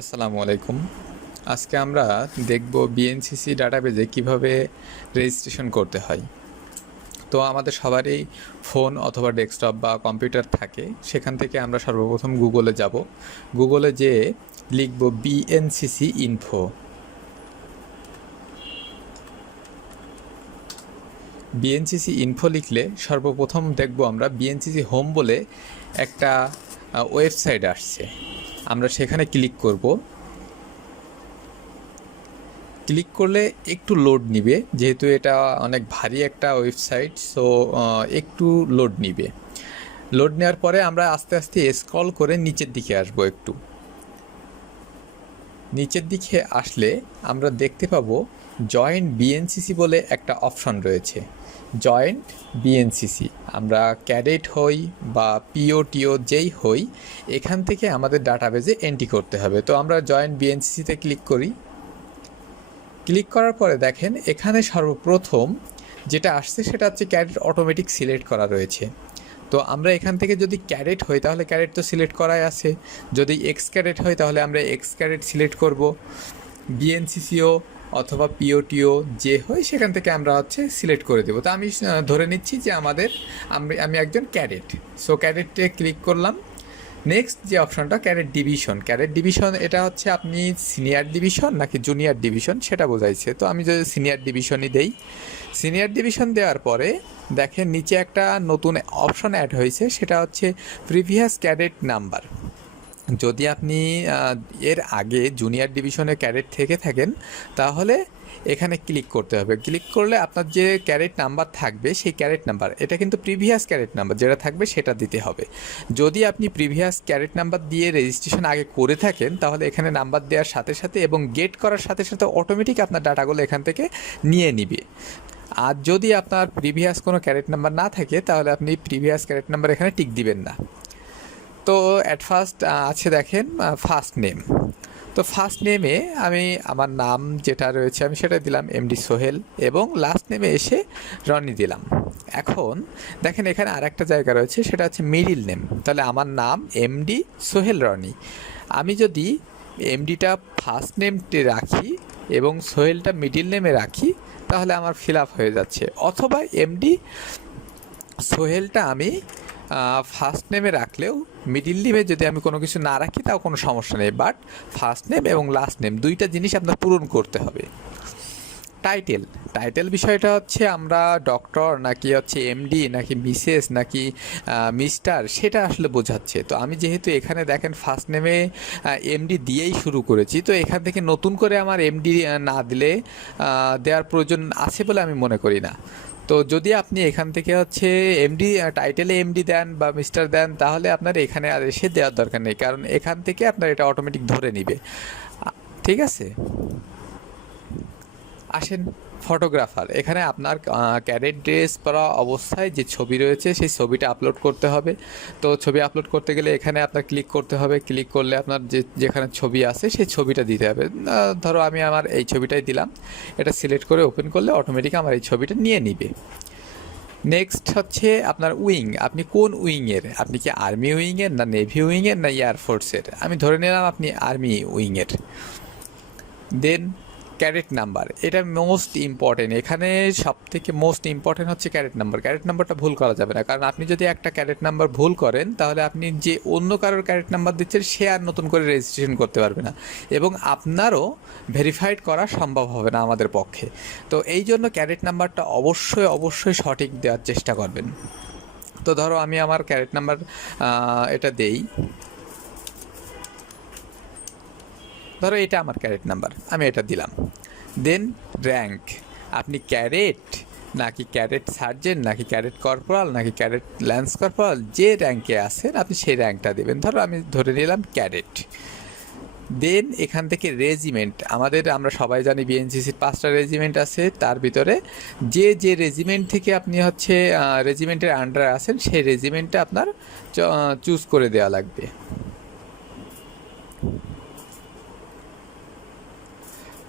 আসসালামু আলাইকুম। আজকে আমরা দেখব বিএনসিসি ডাটাবেজে কিভাবে রেজিস্ট্রেশন করতে হয়। তো আমাদের সবারই ফোন অথবা ডেস্কটপ বা কম্পিউটার থাকে। সেখান থেকে আমরা সর্বপ্রথম গুগলে যাব। গুগলে যেয়ে লিখব বিএনসিসি ইনফো। বিএনসিসি ইনফো লিখলে সর্বপ্রথম দেখব আমরা বিএনসিসি হোম বলে একটা ওয়েবসাইট আসছে। আমরা সেখানে ক্লিক করব। ক্লিক করলে একটু লোড নিবে, যেহেতু এটা অনেক ভারী একটা ওয়েবসাইট, সো একটু লোড নিবে। লোড নেওয়ার পরে আমরা আস্তে আস্তে স্ক্রল করে নিচের দিকে আসবো। একটু নিচের দিকে আসলে আমরা দেখতে পাবো জয়েন্ট বিএনসিসি বলে একটা অপশন রয়েছে। জয়েন্ট বিএনসিসি, আমরা ক্যাডেট হই বা পিওটিও যেই হই, এখান থেকে আমাদের ডাটাবেজে এন্ট্রি করতে হবে। তো আমরা জয়েন্ট বিএনসিসিতে ক্লিক করি। ক্লিক করার পরে দেখেন এখানে সর্বপ্রথম যেটা আসছে সেটা হচ্ছে ক্যাডেট অটোমেটিক সিলেক্ট করা রয়েছে। তো আমরা এখান থেকে যদি ক্যাডেট হই তাহলে ক্যাডেট তো সিলেক্ট করাই আছে। যদি এক্স ক্যাডেট হয় তাহলে আমরা এক্স ক্যাডেট সিলেক্ট করব। বিএনসিসিও অথবা পিওটিও যে হয় সেখান থেকে আমরা হচ্ছে সিলেক্ট করে দেবো। তো আমি ধরে নিচ্ছি যে আমি একজন ক্যাডেট। সো ক্যাডেটে ক্লিক করলাম। নেক্সট যে অপশনটা ক্যাডেট ডিভিশন। ক্যাডেট ডিভিশন এটা হচ্ছে আপনি সিনিয়র ডিভিশন নাকি জুনিয়র ডিভিশন সেটা বোঝাইছে। তো আমি যদি সিনিয়র ডিভিশনই দেই, সিনিয়র ডিভিশন দেওয়ার পরে দেখেন নিচে একটা নতুন অপশন অ্যাড হয়েছে, সেটা হচ্ছে প্রিভিয়াস ক্যাডেট নাম্বার। যদি আপনি এর আগে জুনিয়র ডিভিশনে ক্যাডেট থেকে থাকেন তাহলে এখানে ক্লিক করতে হবে। ক্লিক করলে আপনার যে ক্যাডেট নাম্বার থাকবে সেই ক্যাডেট নাম্বার, এটা কিন্তু প্রিভিয়াস ক্যাডেট নাম্বার যেটা থাকবে সেটা দিতে হবে। যদি আপনি প্রিভিয়াস ক্যাডেট নাম্বার দিয়ে রেজিস্ট্রেশন আগে করে থাকেন তাহলে এখানে নাম্বার দেওয়ার সাথে সাথে এবং গেট করার সাথে সাথে অটোমেটিক আপনার ডাটাগুলো এখান থেকে নিয়ে নিবে। আর যদি আপনার প্রিভিয়াস কোনো ক্যাডেট নাম্বার না থাকে তাহলে আপনি প্রিভিয়াস ক্যাডেট নাম্বার এখানে টিক দিবেন না। তো অ্যাট ফার্স্ট আছে দেখেন ফার্স্ট নেম। তো ফার্স্ট নেমে আমি আমার নাম যেটা রয়েছে আমি সেটা দিলাম এমডি সোহেল, এবং লাস্ট নেমে এসে রনি দিলাম। এখন দেখেন এখানে আর একটা জায়গা রয়েছে, সেটা হচ্ছে মিডিল নেম। তাহলে আমার নাম এমডি সোহেল রনি। আমি যদি এমডিটা ফার্স্ট নেমটি রাখি এবং সোহেলটা মিডিল নেমে রাখি তাহলে আমার ফিল আপ হয়ে যাচ্ছে। অথবা এমডি সোহেলটা আমি ফার্স্ট নেমে রাখলেও মিডিল নেমে যদি আমি কোনো কিছু না রাখি তাও কোনো সমস্যা নেই, বাট ফার্স্ট নেম এবং লাস্ট নেম দুইটা জিনিস আপনার পূরণ করতে হবে। টাইটেল, টাইটেল বিষয়টা হচ্ছে আমরা ডক্টর নাকি হচ্ছে এমডি নাকি মিসেস নাকি মিস্টার সেটা আসলে বোঝাচ্ছে। তো আমি যেহেতু এখানে দেখেন ফার্স্ট নেমে এমডি দিয়েই শুরু করেছি, তো এখান থেকে নতুন করে আমার এমডি না দিলে দেওয়ার প্রয়োজন আছে বলে আমি মনে করি না। তো যদি আপনি এখান থেকে হচ্ছে এমডি টাইটেলে এমডি দেন বা মিস্টার দেন তাহলে আপনার এখানে আর এসে দেওয়ার দরকার নেই, কারণ এখান থেকে আপনার এটা অটোমেটিক ধরে নিবে। ঠিক আছে, আসেন ফটোগ্রাফার। এখানে আপনার ক্যাডেট ড্রেস পরা অবস্থায় যে ছবি রয়েছে সেই ছবিটা আপলোড করতে হবে। তো ছবি আপলোড করতে গেলে এখানে আপনার ক্লিক করতে হবে। ক্লিক করলে আপনার যেখানে ছবি আছে সেই ছবিটা দিতে হবে। ধরো আমি আমার এই ছবিটাই দিলাম, এটা সিলেক্ট করে ওপেন করলে অটোমেটিক আমার এই ছবিটা নিয়ে নিবে। নেক্সট হচ্ছে আপনার উইং, আপনি কোন উইংয়ের, আপনি কি আর্মি উইংয়ের না নেভি উইংয়ের না এয়ারফোর্সের। আমি ধরে নিলাম আপনি আর্মি উইংয়ের। দেন ক্যাডেট নাম্বার, এটা মোস্ট ইম্পর্টেন্ট। এখানে সবথেকে মোস্ট ইম্পর্টেন্ট হচ্ছে ক্যাডেট নাম্বার। ক্যাডেট নাম্বারটা ভুল করা যাবে না, কারণ আপনি যদি একটা ক্যাডেট নাম্বার ভুল করেন তাহলে আপনি যে অন্য কারোর ক্যাডেট নাম্বার দিচ্ছেন সে আর নতুন করে রেজিস্ট্রেশন করতে পারবে না, এবং আপনারও ভেরিফাইড করা সম্ভব হবে না আমাদের পক্ষে। তো এই জন্য ক্যাডেট নাম্বারটা অবশ্যই অবশ্যই সঠিক দেওয়ার চেষ্টা করবেন। তো ধরো আমি আমার ক্যাডেট নাম্বার এটা দেই, ধরো এটা আমার ক্যাডেট নাম্বার, আমি এটা দিলাম। দেন র্যাঙ্ক, আপনি ক্যাডেট নাকি ক্যাডেট সার্জেন্ট নাকি ক্যাডেট কর্পোরাল নাকি ক্যাডেট ল্যান্স কর্পোরাল, যে র্যাঙ্কে আছেন আপনি সেই র্যাঙ্কটা দেবেন। ধরো আমি ধরে নিলাম ক্যাডেট। দেন এখান থেকে রেজিমেন্ট, আমরা সবাই জানি বিএনসিসির 5টা রেজিমেন্ট আছে, তার ভিতরে যে যে রেজিমেন্ট থেকে আপনি হচ্ছে রেজিমেন্টের আন্ডারে আছেন সেই রেজিমেন্টটা আপনার চুজ করে দেওয়া লাগবে।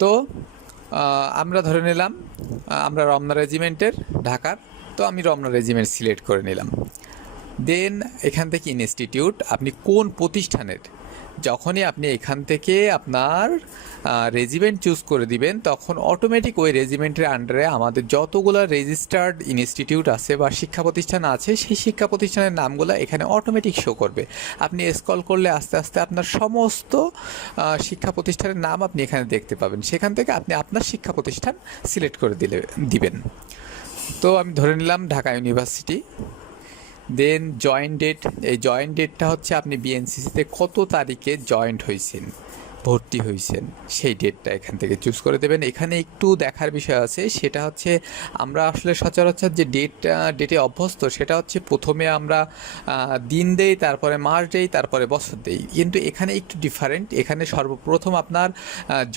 তো আমরা ধরে নিলাম আমরা রমনা রেজিমেন্টের ঢাকার, তো আমি রমনা রেজিমেন্ট সিলেক্ট করে নিলাম। দেন এখান থেকে ইনস্টিটিউট, আপনি কোন প্রতিষ্ঠানের, যখনই আপনি এখান থেকে আপনার রেজিমেন্ট চুজ করে দিবেন তখন অটোমেটিক ওই রেজিমেন্টের আন্ডারে আমাদের যতগুলো রেজিস্টার্ড ইনস্টিটিউট আছে বা শিক্ষা প্রতিষ্ঠান আছে সেই শিক্ষা প্রতিষ্ঠানের নামগুলো এখানে অটোমেটিক শো করবে। আপনি স্ক্রল করলে আস্তে আস্তে আপনার সমস্ত শিক্ষা প্রতিষ্ঠানের নাম আপনি এখানে দেখতে পাবেন। সেখান থেকে আপনি আপনার শিক্ষা প্রতিষ্ঠান সিলেক্ট করে দিবেন। তো আমি ধরে নিলাম Dhaka university. Then join date, এই জয়েন ডেটটা হচ্ছে আপনি বিএনসিসিতে কত তারিখে জয়েন্ট হয়েছেন, ভর্তি হয়েছেন, সেই ডেটটা এখান থেকে চুজ করে দেবেন। এখানে একটু দেখার বিষয় আছে, সেটা হচ্ছে আমরা আসলে সচরাচর যে ডেটে অভ্যস্ত সেটা হচ্ছে প্রথমে আমরা দিন দেই, তারপরে মাস দেই, তারপরে বছর দেই, কিন্তু এখানে একটু ডিফারেন্ট। এখানে সর্বপ্রথম আপনার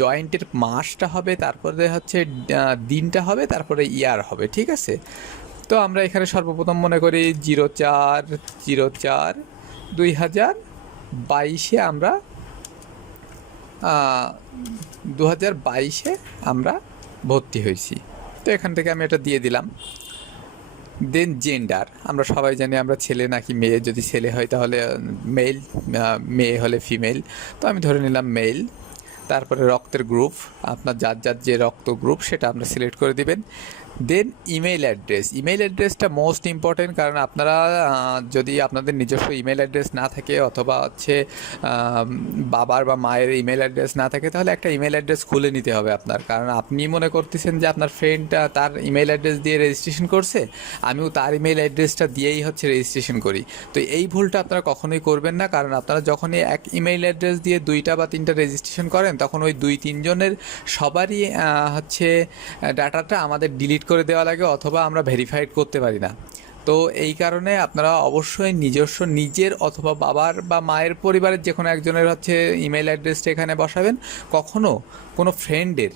জয়েন্টের মাসটা হবে, তারপরে হচ্ছে দিনটা হবে, তারপরে ইয়ার হবে, ঠিক আছে? তো আমরা এখানে সর্বপ্রথম মনে করি 04/04/2022 আমরা 2022 আমরা ভর্তি হয়েছি। তো এখান থেকে আমি এটা দিয়ে দিলাম। দেন জেন্ডার, আমরা সবাই জানি আমরা ছেলে নাকি মেয়ে, যদি ছেলে হয় তাহলে মেল, মেয়ে হলে ফিমেল, তো আমি ধরে নিলাম মেল। তারপরে রক্তের গ্রুপ, আপনার যার যার যে রক্ত গ্রুপ সেটা আমরা সিলেক্ট করে দিবেন। দেন ইমেল অ্যাড্রেস, ইমেল অ্যাড্রেসটা মোস্ট ইম্পর্টেন্ট, কারণ আপনারা যদি আপনাদের নিজস্ব ইমেল অ্যাড্রেস না থাকে অথবা হচ্ছে বাবার বা মায়ের ইমেল অ্যাড্রেস না থাকে তাহলে একটা ইমেল অ্যাড্রেস খুলে নিতে হবে আপনার। কারণ আপনি মনে করতেছেন যে আপনার ফ্রেন্ড তার ইমেল অ্যাড্রেস দিয়ে রেজিস্ট্রেশন করছে, আমিও তার ইমেল অ্যাড্রেসটা দিয়েই হচ্ছে রেজিস্ট্রেশন করি। তো এই ভুলটা আপনারা কখনোই করবেন না, কারণ আপনারা যখনই এক ইমেল অ্যাড্রেস দিয়ে 2টা বা 3টা রেজিস্ট্রেশন করেন তখন ওই 2-3 জনের সবারই হচ্ছে ডাটাটা আমাদের ডিলিট করে দেওয়া লাগে অথবা আমরা ভেরিফাইড করতে পারি না। তো এই কারণে আপনারা অবশ্যই নিজের অথবা বাবার বা মায়ের পরিবারের যে কোনো একজনের হচ্ছে ইমেল অ্যাড্রেসটা এখানে বসাবেন। কখনো কোনো ফ্রেন্ডের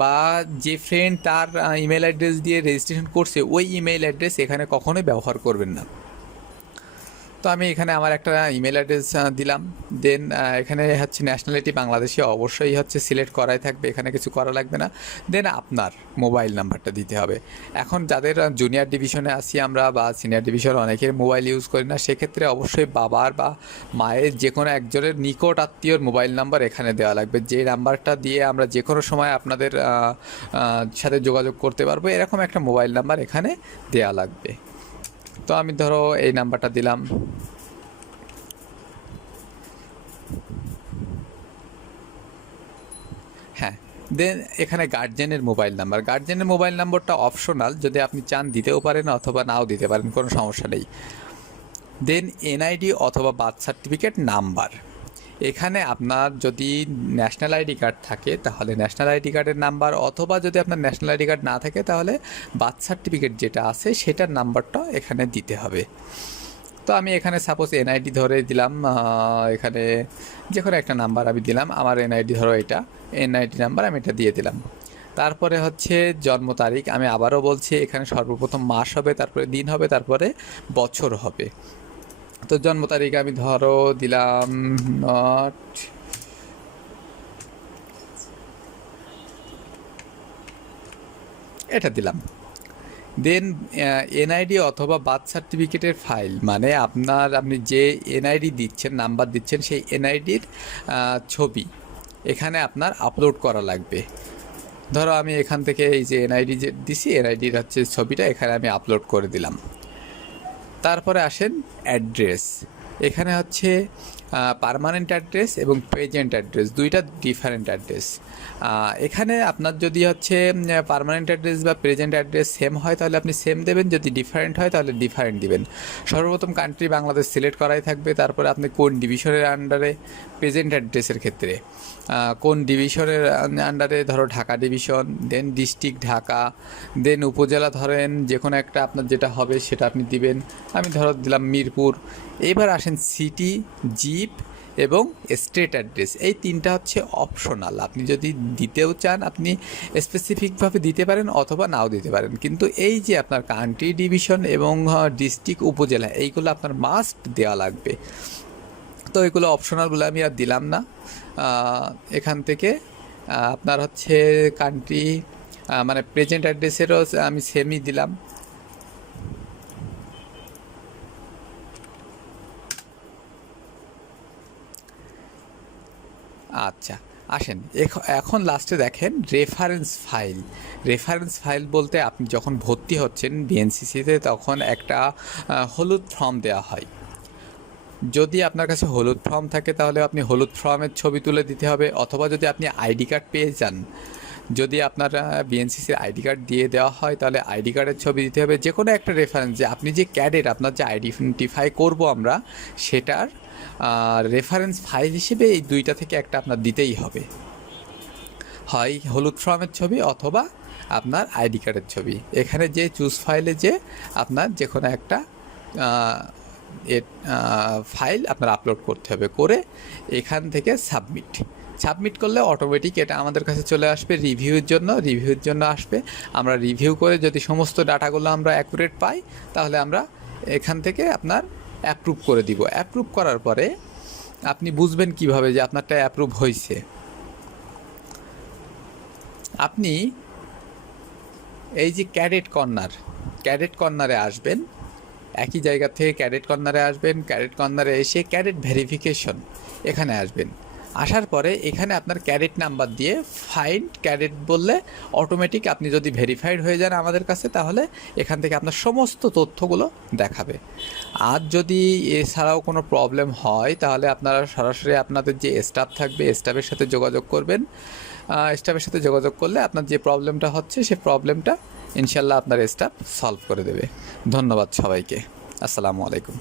বা যে ফ্রেন্ড তার ইমেল অ্যাড্রেস দিয়ে রেজিস্ট্রেশন করছে ওই ইমেল অ্যাড্রেস এখানে কখনোই ব্যবহার করবেন না। তো আমি এখানে আমার একটা ইমেল অ্যাড্রেস দিলাম। দেন এখানে হচ্ছে ন্যাশনালিটি বাংলাদেশি অবশ্যই হচ্ছে সিলেক্ট করাই থাকবে, এখানে কিছু করা লাগবে না। দেন আপনার মোবাইল নাম্বারটা দিতে হবে। এখন যাদের জুনিয়র ডিভিশনে আছি আমরা বা সিনিয়র ডিভিশনে অনেকের মোবাইল ইউজ করি না, সেক্ষেত্রে অবশ্যই বাবার বা মায়ের যে কোনো একজনের নিকট আত্মীয়র মোবাইল নাম্বার এখানে দেওয়া লাগবে, যে নাম্বারটা দিয়ে আমরা যে কোনো সময় আপনাদের সাথে যোগাযোগ করতে পারবো, এরকম একটা মোবাইল নাম্বার এখানে দেওয়া লাগবে। তো আমি ধরো এই নাম্বারটা দিলাম। হ্যাঁ, দেন এখানে গার্জেনের মোবাইল নাম্বার, গার্জেনের মোবাইল নাম্বারটা অপশনাল, যদি আপনি চান দিতেও পারেন অথবা নাও দিতে পারেন, কোনো সমস্যা নেই। দেন এনআইডি অথবা বার্থ সার্টিফিকেট নাম্বার, এখানে আপনার যদি ন্যাশনাল আইডি কার্ড থাকে তাহলে ন্যাশনাল আইডি কার্ডের নাম্বার, অথবা যদি আপনার ন্যাশনাল আইডি কার্ড না থাকে তাহলে বার্থ সার্টিফিকেট যেটা আছে সেটার নাম্বারটা এখানে দিতে হবে। তো আমি এখানে সাপোজ এনআইডি ধরে দিলাম, এখানে যে কোনো একটা নাম্বার আমি দিলাম, আমার এনআইডি ধরো এটা, এনআইডি নাম্বার আমি এটা দিয়ে দিলাম। তারপরে হচ্ছে জন্ম তারিখ, আমি আবারও বলছি এখানে সর্বপ্রথম মাস হবে, তারপরে দিন হবে, তারপরে বছর হবে। তো জন্ম তারিখ আমি ধরো দিলাম নট, এটা দিলাম। দেন এনআইডি অথবা বার্থ সার্টিফিকেটের ফাইল, মানে আপনি যে এনআইডি দিচ্ছেন, নাম্বার দিচ্ছেন, সেই এনআইডির ছবি এখানে আপনার আপলোড করা লাগবে। ধরো আমি এখান থেকে এই যে এনআইডি যে দিছি, এনআইডির হচ্ছে ছবিটা এখানে আমি আপলোড করে দিলাম। তারপরে আসেন অ্যাড্রেস, এখানে হচ্ছে পার্মানেন্ট অ্যাড্রেস এবং প্রেজেন্ট অ্যাড্রেস, দুইটা ডিফারেন্ট অ্যাড্রেস। এখানে আপনার যদি হচ্ছে পার্মানেন্ট অ্যাড্রেস বা প্রেজেন্ট অ্যাড্রেস সেম হয় তাহলে আপনি সেম দেবেন, যদি ডিফারেন্ট হয় তাহলে ডিফারেন্ট দিবেন। সর্বপ্রথম কান্ট্রি বাংলাদেশ সিলেক্ট করাই থাকবে, তারপরে আপনি কোন ডিভিশনের আন্ডারে, প্রেজেন্ট অ্যাড্রেসের ক্ষেত্রে কোন ডিভিশনের আন্ডারে, ধরো ঢাকা ডিভিশন, দেন ডিস্ট্রিক্ট ঢাকা, দেন উপজেলা ধরেন যে কোনো একটা আপনার যেটা হবে সেটা আপনি দিবেন। আমি ধরো দিলাম মিরপুর। এবার আসেন সিটি, জিপ এবং স্টেট অ্যাড্রেস, এই তিনটা হচ্ছে অপশনাল, আপনি যদি দিতেও চান আপনি স্পেসিফিকভাবে দিতে পারেন অথবা নাও দিতে পারেন, কিন্তু এই যে আপনার কান্ট্রি, ডিভিশন এবং ডিস্ট্রিক্ট, উপজেলা, এইগুলো আপনার মাস্ট দেওয়া লাগবে। তো এগুলো অপশনালগুলো আমি আর দিলাম না। এখান থেকে আপনার হচ্ছে কান্ট্রি মানে প্রেজেন্ট অ্যাড্রেসেরও আমি সেমই দিলাম। আচ্ছা, আসেন এখন লাস্টে দেখেন রেফারেন্স ফাইল। রেফারেন্স ফাইল বলতে আপনি যখন ভর্তি হচ্ছেন বিএনসিসিতে তখন একটা হলুদ ফর্ম দেওয়া হয়। যদি আপনার কাছে হলুদ ফর্ম থাকে তাহলে আপনি হলুদ ফর্মের ছবি তুলে দিতে হবে, অথবা যদি আপনি আইডি কার্ড পেয়ে যান, যদি আপনার বিএনসিসির আইডি কার্ড দিয়ে দেওয়া হয় তাহলে আইডি কার্ডের ছবি দিতে হবে। যে কোনো একটা রেফারেন্স, যে আপনি যে ক্যাডেট, আপনার যে আইডেন্টিফাই করব আমরা, সেটার রেফারেন্স ফাইল হিসেবে এই দুইটা থেকে একটা আপনার দিতেই হবে, হয় হলুদ ফর্মের ছবি অথবা আপনার আইডি কার্ডের ছবি। এখানে যে চুজ ফাইলে যে আপনার যে কোনো একটা ফাইল আপনার আপলোড করতে হবে, করে এখান থেকে সাবমিট করলে অটোমেটিক এটা আমাদের কাছে চলে আসবে রিভিউর জন্য আসবে। আমরা রিভিউ করে যদি সমস্ত ডাটাগুলো আমরা অ্যাকুরেট পাই তাহলে আমরা এখান থেকে আপনার অ্যাপ্রুভ করে দিব। অ্যাপ্রুভ করার পরে আপনি বুঝবেন কিভাবে যে আপনারটা অ্যাপ্রুভ হয়েছে। আপনি এই যে ক্যাডেট কর্নারে আসবেন, একই জায়গা থেকে ক্যাডেট কর্নারে আসবেন। ক্যাডেট কর্নারে এসে ক্যাডেট ভেরিফিকেশন এখানে আসবেন। আসার পরে এখানে আপনার ক্যাডেট নাম্বার দিয়ে ফাইন্ড ক্যাডেট বললে অটোমেটিক আপনি যদি ভেরিফাইড হয়ে যান আমাদের কাছে, তাহলে এখান থেকে আপনার সমস্ত তথ্যগুলো দেখাবে। আর যদি এছাড়াও কোনো প্রবলেম হয় তাহলে আপনারা সরাসরি আপনাদের যে স্টাফ থাকবে স্টাফের সাথে যোগাযোগ করবেন। স্টাফের সাথে যোগাযোগ করলে আপনার যে প্রবলেমটা হচ্ছে সেই প্রবলেমটা ইনশাল্লাহ আপনার স্টাফ সলভ করে দেবে। ধন্যবাদ সবাইকে। আসসালামু আলাইকুম।